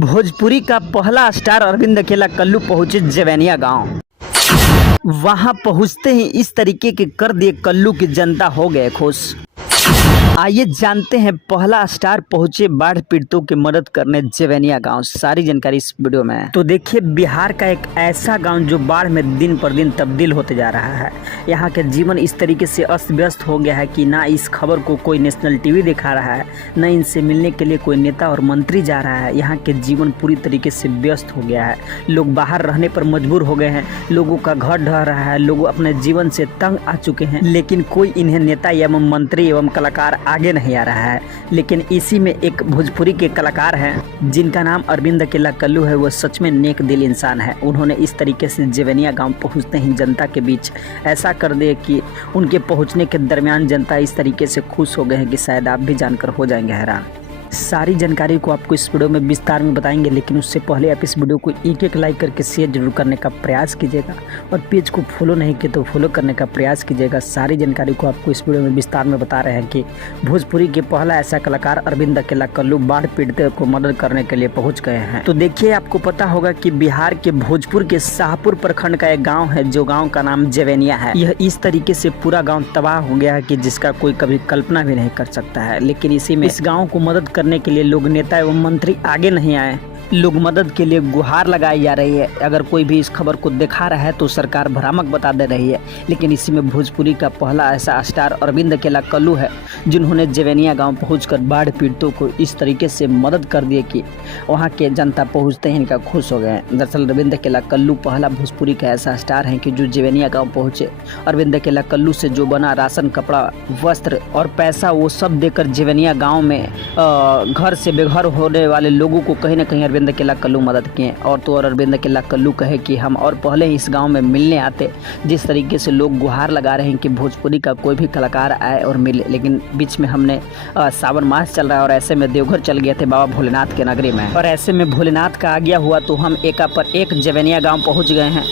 भोजपुरी का पहला स्टार अरविंद अकेला कल्लू पहुंचे जवैनिया गांव। वहां पहुंचते ही इस तरीके के कर दिए कल्लू की जनता हो गए खुश। आइए जानते हैं पहला स्टार पहुंचे बाढ़ पीड़ितों की मदद करने जवैनिया गांव। सारी जानकारी इस वीडियो में है। तो देखिए, बिहार का एक ऐसा गांव जो बाढ़ में दिन पर दिन तब्दील होते जा रहा है। यहाँ के जीवन इस तरीके से अस्त व्यस्त हो गया है कि ना इस खबर को कोई नेशनल टीवी दिखा रहा है, न इनसे मिलने के लिए कोई नेता और मंत्री जा रहा है। यहाँ के जीवन पूरी तरीके से व्यस्त हो गया है। लोग बाहर रहने पर मजबूर हो गए हैं। लोगों का घर ढह रहा है। लोग अपने जीवन से तंग आ चुके हैं, लेकिन कोई इन्हें नेता एवं मंत्री एवं कलाकार आगे नहीं आ रहा है। लेकिन इसी में एक भोजपुरी के कलाकार हैं जिनका नाम अरविंद अकेला कल्लू है। वो सच में नेक दिल इंसान है। उन्होंने इस तरीके से जवैनिया गांव पहुंचते ही जनता के बीच ऐसा कर दिया कि उनके पहुंचने के दरमियान जनता इस तरीके से खुश हो गए हैं कि शायद आप भी जानकर हो जाएंगे हैरान। सारी जानकारी को आपको इस वीडियो में विस्तार में बताएंगे, लेकिन उससे पहले आप इस वीडियो को एक लाइक करके शेयर जरूर करने का प्रयास कीजिएगा और पेज को फॉलो नहीं किए तो फॉलो करने का प्रयास कीजिएगा। सारी जानकारी को आपको इस वीडियो में विस्तार में बता रहे हैं कि भोजपुरी के पहला ऐसा कलाकार अरविंद अकेला कल्लू बाढ़ पीड़ितों को मदद करने के लिए पहुँच गए हैं। तो देखिए, आपको पता होगा कि बिहार के भोजपुर के शाहपुर प्रखंड का एक गाँव है जो गाँव का नाम जवैनिया है। यह इस तरीके से पूरा गाँव तबाह हो गया है कि जिसका कोई कभी कल्पना भी नहीं कर सकता है। लेकिन इसी में इस गाँव को मदद करने के लिए लोग नेता एवं मंत्री आगे नहीं आए। लोग मदद के लिए गुहार लगाई जा रही है। अगर कोई भी इस खबर को दिखा रहा है तो सरकार भ्रामक बता दे रही है। लेकिन इसी में भोजपुरी का पहला ऐसा स्टार अरविंद अकेला कल्लू है जिन्होंने जवैनिया गांव पहुंचकर बाढ़ पीड़ितों को इस तरीके से मदद कर दिए कि वहां के जनता पहुंचते ही इनका खुश हो गए। दरअसल अरविंद अकेला कल्लू पहला भोजपुरी का ऐसा स्टार है कि जो जवैनिया गाँव पहुँचे। अरविंद अकेला कल्लू से जो बना राशन, कपड़ा, वस्त्र और पैसा वो सब देकर जवैनिया गाँव में घर से बेघर होने वाले लोगों को कहीं ना कहीं अरविंद अकेला कल्लू मदद किए। और तो और अरविंद अकेला कल्लू कहे कि हम और पहले ही इस गांव में मिलने आते। जिस तरीके से लोग गुहार लगा रहे हैं कि भोजपुरी का कोई भी कलाकार आए और मिले, लेकिन बीच में हमने सावन मास चल रहा है और ऐसे में देवघर चल गए थे बाबा भोलेनाथ के नगरी में, और ऐसे में भोलेनाथ का आज्ञा हुआ तो हम एका पर एक जवैनिया गाँव पहुँच गए हैं।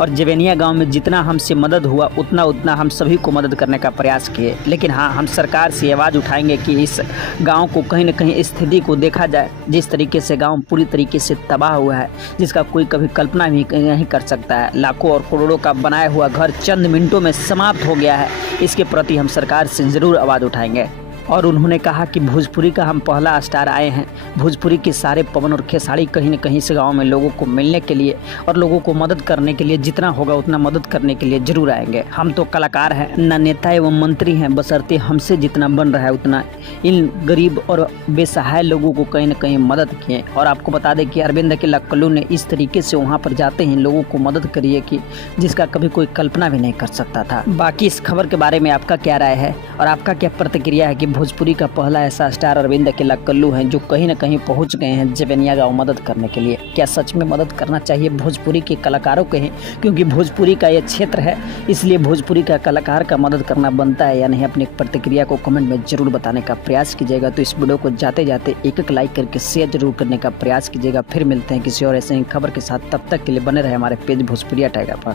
और जवैनिया गांव में जितना हमसे मदद हुआ उतना हम सभी को मदद करने का प्रयास किए। लेकिन हाँ, हम सरकार से आवाज़ उठाएंगे कि इस गांव को कहीं न कहीं स्थिति को देखा जाए। जिस तरीके से गांव पूरी तरीके से तबाह हुआ है, जिसका कोई कभी कल्पना भी नहीं कर सकता है। लाखों और करोड़ों का बनाया हुआ घर चंद मिनटों में समाप्त हो गया है। इसके प्रति हम सरकार से ज़रूर आवाज़ उठाएंगे। और उन्होंने कहा कि भोजपुरी का हम पहला स्टार आए हैं। भोजपुरी के सारे पवन और खेसारी कहीं न कहीं से गांव में लोगों को मिलने के लिए और लोगों को मदद करने के लिए जितना होगा उतना मदद करने के लिए जरूर आएंगे। हम तो कलाकार हैं, न नेता एवं मंत्री हैं, बशर्ते हमसे जितना बन रहा है उतना इन गरीब और बेसहाय लोगों को कहीं न कहीं मदद किए। और आपको बता दें कि अरविंद अकेला कल्लू ने इस तरीके से वहाँ पर जाते हैं लोगों को मदद करिए कि जिसका कभी कोई कल्पना भी नहीं कर सकता था। बाकी इस खबर के बारे में आपका क्या राय है और आपका क्या प्रतिक्रिया है कि भोजपुरी का पहला ऐसा स्टार अरविंद अकेला कल्लू हैं जो कहीं न कहीं पहुंच गए हैं जवैनिया गांव मदद करने के लिए? क्या सच में मदद करना चाहिए भोजपुरी के कलाकारों के हैं? क्योंकि भोजपुरी का ये क्षेत्र है, इसलिए भोजपुरी का कलाकार का मदद करना बनता है या नहीं? अपनी प्रतिक्रिया को कमेंट में जरूर बताने का प्रयास कीजिएगा। तो इस वीडियो को जाते जाते एक लाइक करके शेयर जरूर करने का प्रयास कीजिएगा। फिर मिलते हैं किसी और ऐसे ही खबर के साथ। तब तक के लिए बने रहे हमारे पेज भोजपुरिया टाइगर पर।